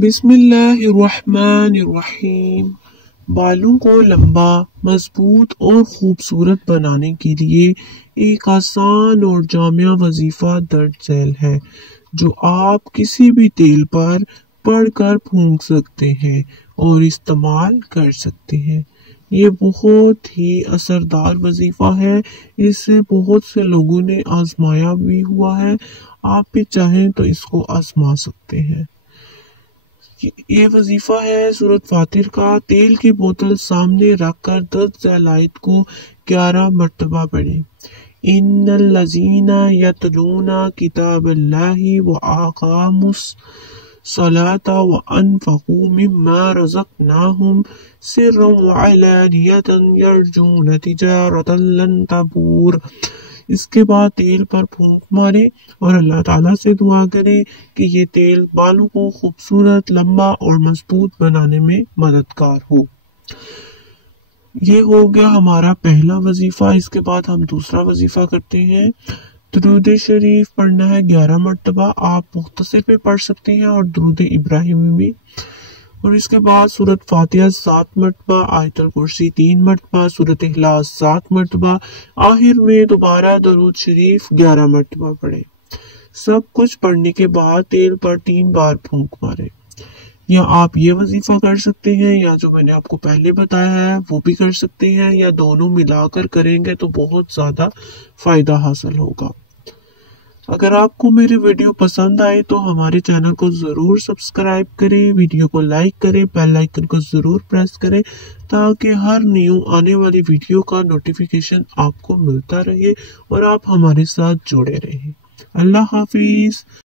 बिस्मिल्लाहिर्रहमानिर्रहीम। बालों को लंबा, मजबूत और खूबसूरत बनाने के लिए एक आसान और जामिया वजीफा दर्ज झैल है जो आप किसी भी तेल पर पढ़कर फूंक सकते हैं और इस्तेमाल कर सकते हैं। ये बहुत ही असरदार वजीफा है। इसे बहुत से लोगों ने आजमाया भी हुआ है। आप भी चाहें तो इसको आजमा सकते हैं। ये वजीफा है सूरत फातिर का। तेल की बोतल सामने रखकर 10 झैल आयत को 11 मरतबा पढ़ें। इन्नल्लज़ीना यतलूना किताबल्लाहि व अक़ामुस सलाता व अनफ़क़ू मिम्मा रज़क़नाहुम सिर्रन व अलानियतन यरजून तिजारतन लन तबूर। इसके बाद तेल पर फूंक मारे और अल्लाह ताला से दुआ करें कि ये तेल बालों को खूबसूरत, लंबा और मजबूत बनाने में मददगार हो। ये हो गया हमारा पहला वजीफा। इसके बाद हम दूसरा वजीफा करते हैं। दुरूद शरीफ पढ़ना है 11 मरतबा। आप मुख्तसर पे पढ़ सकते हैं और दुरूद इब्राहिमी भी। और इसके बाद सूरत फातिहा 7 मरतबा, आयतुल कुर्सी 3 मरतबा, सूरत इखलास 7 मरतबा, आखिर में दोबारा दुरूद शरीफ 11 मरतबा पढ़े। सब कुछ पढ़ने के बाद तेल पर 3 बार फूंक मारे। या आप ये वजीफा कर सकते हैं या जो मैंने आपको पहले बताया है वो भी कर सकते हैं, या दोनों मिलाकर करेंगे तो बहुत ज्यादा फायदा हासिल होगा। अगर आपको मेरे वीडियो पसंद आए तो हमारे चैनल को जरूर सब्सक्राइब करें, वीडियो को लाइक करें, बेल आइकन को जरूर प्रेस करें ताकि हर न्यू आने वाली वीडियो का नोटिफिकेशन आपको मिलता रहे और आप हमारे साथ जुड़े रहें। अल्लाह हाफिज।